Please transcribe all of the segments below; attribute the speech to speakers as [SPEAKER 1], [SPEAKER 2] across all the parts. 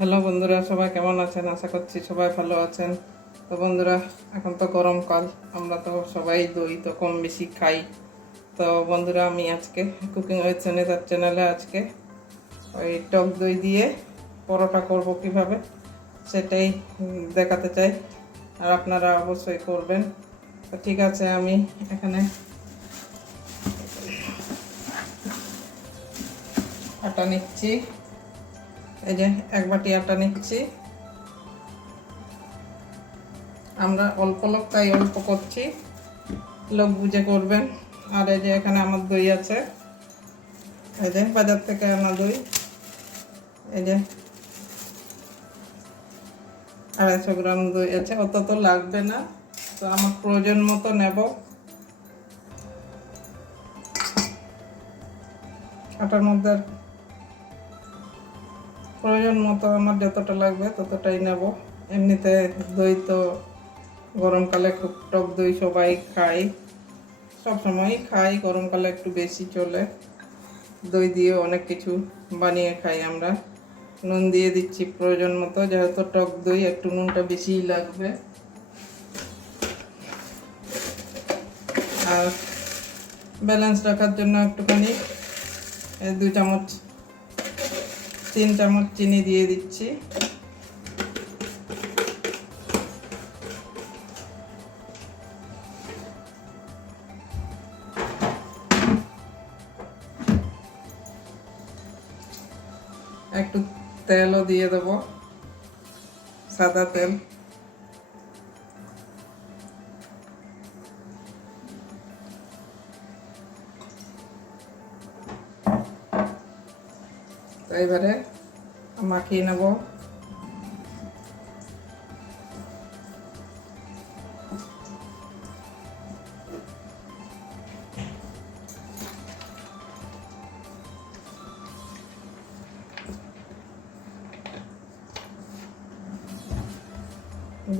[SPEAKER 1] Hello বন্ধুরা, সবাই কেমন আছেন? আশা করছি সবাই ভালো আছেন। তো বন্ধুরা, এখন তো গরমকাল আমরা তো সবাই দই তো কম বেশি খাই। তো বন্ধুরা, আমি আজকে কুকিং উইথ সুনিতার চ্যানেলে আজকে ওই টক দই দিয়ে পরোটা করব কীভাবে, সেটাই দেখাতে চাই। আর আপনারা অবশ্যই করবেন। তো ঠিক আছে, আমি এখানে আটা নিচ্ছি। এই যে এক বাটি আটা নিচ্ছি। আমরা অল্প লোক, তাই অল্প করছি। লোক বুঝে করবেন। আর এই যে এখানে আমার দই আছে। এই যে বাজার থেকে আনা দই। এই যে আড়াইশো গ্রাম দই আছে। অত তো লাগবে না। তো আমার প্রয়োজন মতো নেব। আটার মধ্যে প্রয়োজন মতো আমার যতটা লাগবে ততটাই নেব। এমনিতে দই তো গরমকালে খুব টক দই সবাই খাই সব সময় খাই, গরমকালে একটু বেশি চলে। দই দিয়ে অনেক কিছু বানিয়ে খাই আমরা। নুন দিয়ে দিচ্ছি প্রয়োজন মতো, যেহেতু টক দই একটু নুনটা বেশিই লাগবে। আর ব্যালেন্স রাখার জন্য একটুখানি দু চামচ তিন চামচ চিনি দিয়ে দিচ্ছি। একটু তেলও দিয়ে দেবো সাদা তেল। এবারে মাখিয়ে নেব।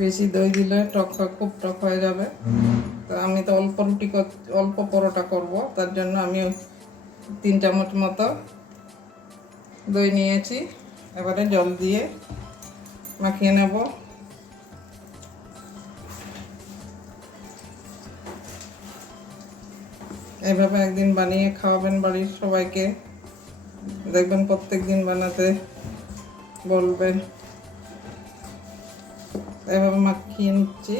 [SPEAKER 1] বেশি দই দিলে টক টক, খুব টক হয়ে যাবে। তো আমি তো অল্প রুটি অল্প পরোটা করব, তার জন্য আমি তিন চামচ মতো দই নিয়েছি। এবারে জল দিয়ে মাখিয়ে নেব। এভাবে একদিন বানিয়ে খাওয়াবেন বাড়ির সবাইকে। দেখবেন প্রত্যেক দিন বানাতে বলবেন। এভাবে মাখিয়ে নিচ্ছি।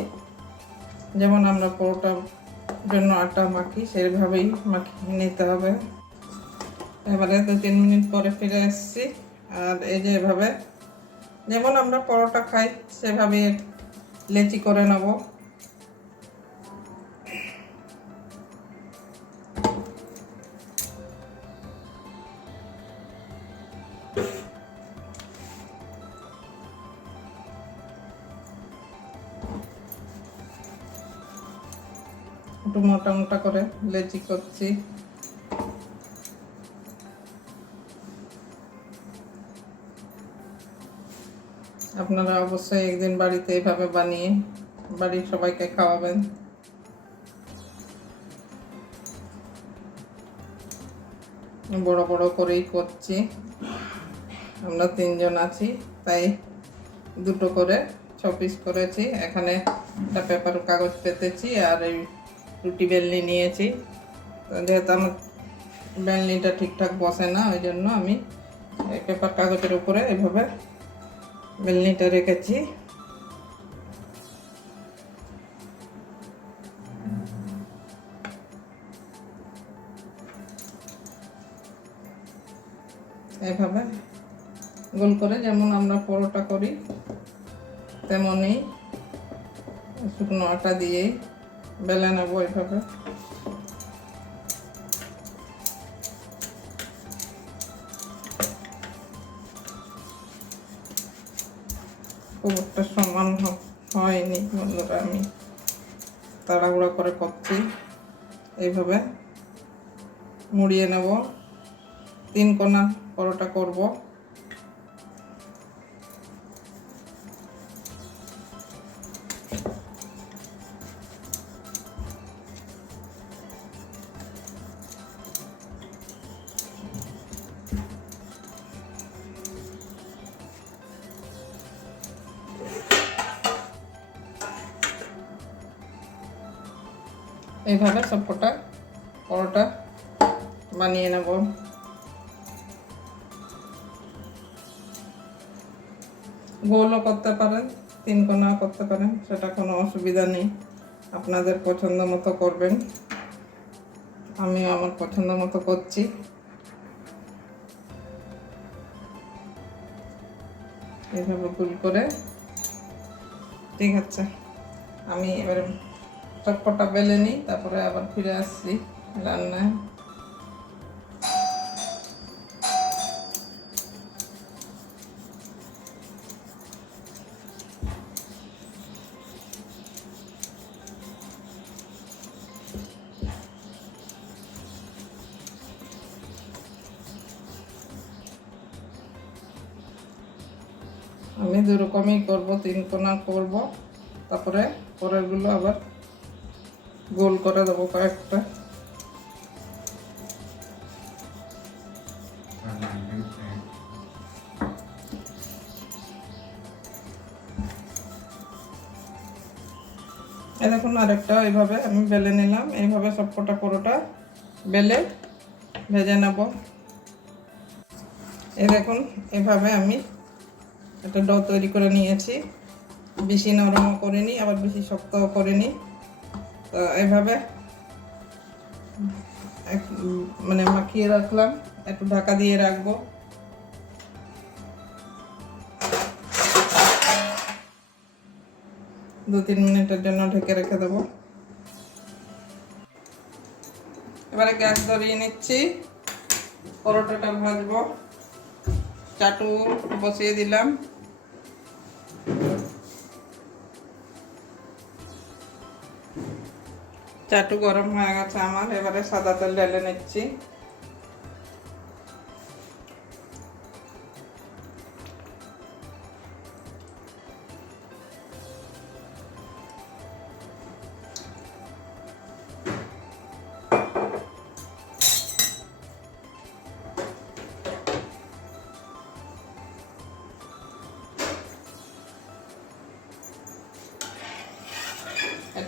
[SPEAKER 1] যেমন আমরা পরোটার জন্য আটা মাখি, সেইভাবেই মাখিয়ে নিতে হবে। এবারে দু তিন মিনিট পরে ফিরে এসেছি আর এই যে এভাবে, যেমন আমরা পরোটা খাই সেভাবে লেচি করে নেব। একটু মোটা মোটা করে লেচি করছি। আপনারা অবশ্যই একদিন বাড়িতে এইভাবে বানিয়ে বাড়ির সবাইকে খাওয়াবেন। বড় বড় করেই করছি। আমরা তিনজন আছি, তাই দুটো করে ছ পিস করেছি। এখানে একটা পেপার কাগজ পেতেছি আর এই রুটি বেলনি নিয়েছি। যেহেতু আমার বেলনিটা ঠিকঠাক বসে না, ওই জন্য আমি এই পেপার কাগজের উপরে এভাবে বেলনিটা রেখেছি। এভাবে গোল করে যেমন আমরা পরোটা করি, তেমনই শুকনো আটা দিয়ে বেলে নেব এভাবে। তাড়াহুড়া করে করছি এইভাবে মুড়িয়ে নেব। তিন কোনা পরোটা করব। এইভাবে সবকটা পরোটা বানিয়ে নেব। গোলও করতে পারেন, তিন কোনা করতে পারেন, সেটা কোনো অসুবিধা নেই। আপনাদের পছন্দ মতো করবেন। আমি আমার পছন্দ মতো করছি। এইভাবে গোল করে, ঠিক আছে। আমি এবারে চটপটা বেলে নিই তারপরে আবার ফিরে আসছি রান্নায়। আমি দু রকমই করব, তিন কোনা করব, তারপরে পরেরগুলো আবার গোল করে দেবো কয়েকটা। দেখুন, আরেকটা এইভাবে আমি বেলে নিলাম। এইভাবে সবকটা পরোটা বেলে ভেজে নেব। এই দেখুন এভাবে আমি একটা ডো তৈরি করে নিয়েছি। বেশি নরমও করিনি, আবার বেশি শক্তও করিনি। এক- মানে মাখিয়ে রাখলাম। একটু ঢাকা দিয়ে রাখব। দু তিন মিনিটের জন্য ঢেকে রেখে দেবো। এবারে গ্যাস ধরিয়ে নিচ্ছি। পরোটাটা ভাজবো। চাটু বসিয়ে দিলাম। চাটু গরম হয়ে গেছে আমার এবারে সাদা তেল ঢেলে নিচ্ছি।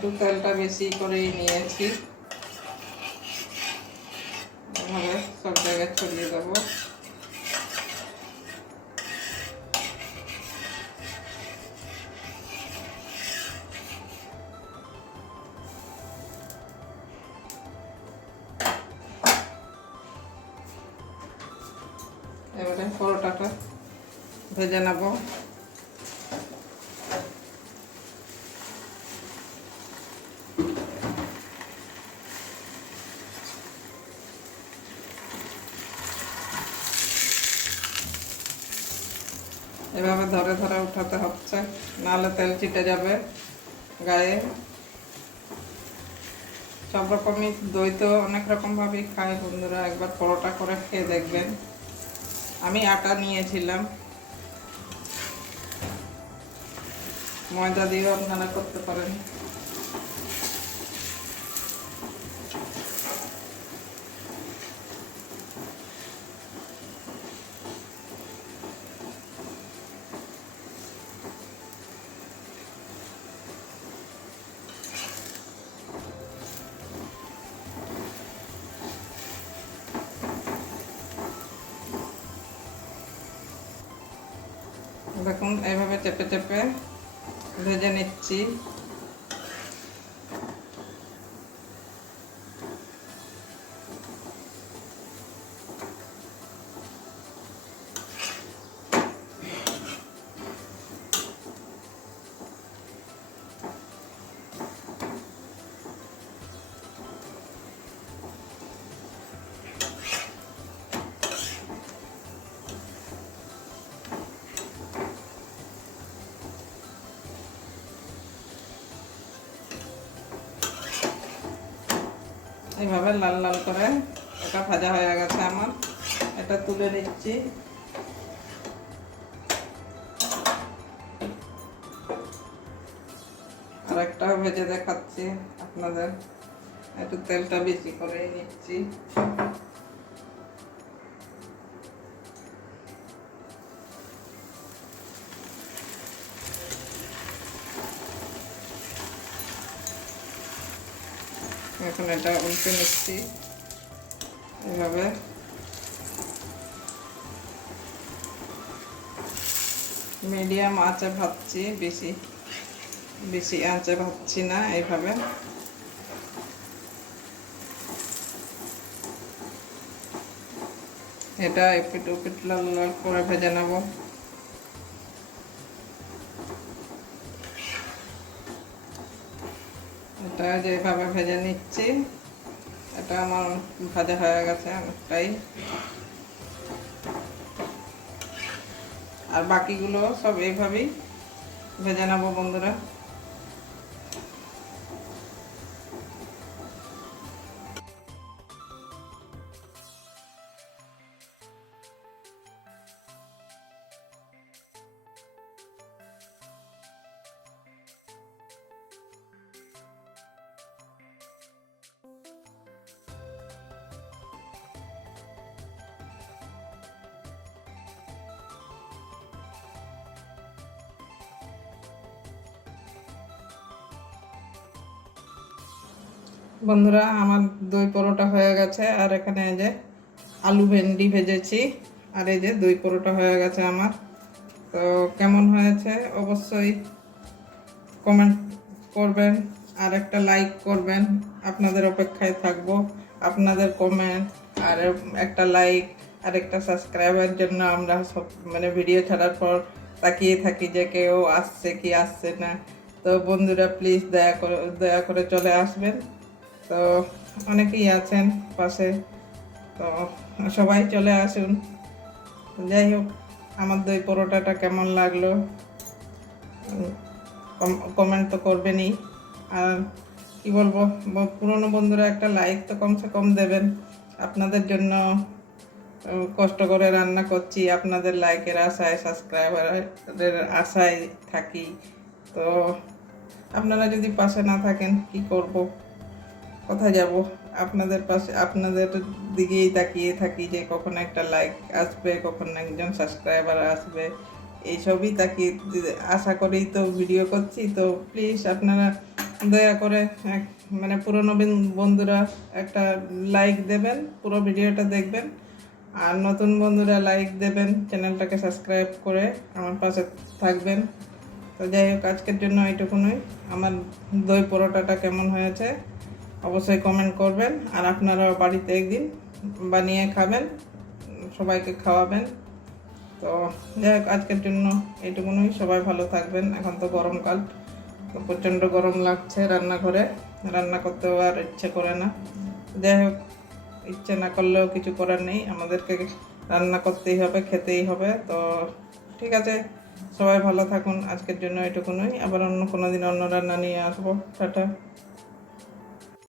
[SPEAKER 1] একটু তেলটা বেশি করেই নিয়েছি। এভাবে সব জায়গায় ছড়িয়ে দেবো। এবারে পরোটাটা ভেজে নেব এভাবে ধরে ধরে উঠাতে হচ্ছে, নাহলে তেল চিটে যাবে গায়ে। সব রকমই দই তো অনেক রকমভাবেই খায় বন্ধুরা, একবার পরোটা করে খেয়ে দেখবেন। আমি আটা নিয়েছিলাম। ময়দা দিয়েও আপনারা করতে পারেন। এইভাবে চেপে চেপে ভেজে নিচ্ছি। এইভাবে লাল লাল করে এটা ভাজা হয়ে গেছে আমার। এটা তুলে নিচ্ছি। আর একটা ভেজে দেখাচ্ছি আপনাদের। একটু তেলটা বেশি করেই নিচ্ছি। এখন এটা উল্টে নিচ্ছি। এভাবে। মিডিয়াম আঁচে ভাবছি, বেশি বেশি আঁচে ভাবছি না এইভাবে এটা এপিট উপিট লাল লাল করে ভেজে নেব। এটা যেভাবে ভেজে নিচ্ছি, এটা আমার ভাজা হয়ে গেছে অনেকটাই। আর বাকিগুলো সব এইভাবেই ভেজে নেব বন্ধুরা। বন্ধুরা, আমার দই পরোটা হয়ে গেছে, আর এখানে এই যে আলু ভেন্ডি ভেজেছি, আর এই যে দই পরোটা হয়ে গেছে আমার। তো কেমন হয়েছে অবশ্যই কমেন্ট করবেন, আর একটা লাইক করবেন, আপনাদের অপেক্ষায় থাকব। আপনাদের কমেন্ট আর একটা লাইক আর একটা সাবস্ক্রাইবের জন্য আমরা সব মানে ভিডিও ছাড়ার পর তাকিয়ে থাকি যে কেউ আসছে কি আসছে না। তো বন্ধুরা প্লিজ দয়া করে দয়া করে চলে আসবেন। তো অনেকেই আছেন পাশে। তো সবাই চলে আসুন। যাই হোক, আমার দই পরোটাটা কেমন লাগল? কমেন্ট তো করবেনই। আর কি বলব পুরনো বন্ধুরা একটা লাইক তো কমসে কম দেবেন। আপনাদের জন্য কষ্ট করে রান্না করছি। আপনাদের লাইকের আশায় সাবস্ক্রাইবারের আশায় থাকি। তো আপনারা যদি পাশে না থাকেন, কি করব? কোথায় যাব? আপনাদের পাশে, আপনাদের দিকেই তাকিয়ে থাকি যে কখন একটা লাইক আসবে, কখন একজন সাবস্ক্রাইবার আসবে। এইসবই তাকিয়ে, আশা করেই তো ভিডিও করছি। তো প্লিজ আপনারা দয়া করে মানে পুরনো বন্ধুরা একটা লাইক দেবেন, পুরো ভিডিওটা দেখবেন। আর নতুন বন্ধুরা লাইক দেবেন চ্যানেলটাকে সাবস্ক্রাইব করে আমার পাশে থাকবেন। তো যাই হোক, আজকের জন্য এইটুকুনই। আমার দই পরোটাটা কেমন হয়েছে? অবশ্যই কমেন্ট করবেন। আর আপনারাও বাড়িতে একদিন বানিয়ে খাবেন, সবাইকে খাওয়াবেন। তো যাই হোক, আজকের জন্য এইটুকুনই সবাই ভালো থাকবেন। এখন তো গরমকাল, তো প্রচণ্ড গরম লাগছে রান্নাঘরে। রান্না করতেও আর ইচ্ছে করে না। যাই হোক, ইচ্ছে না করলেও কিছু করার নেই। আমাদেরকে রান্না করতেই হবে, খেতেই হবে। তো ঠিক আছে, সবাই ভালো থাকুন। আজকের জন্য এটুকুনই। আবার অন্য কোনো দিন অন্য রান্না নিয়ে আসব। টাটা।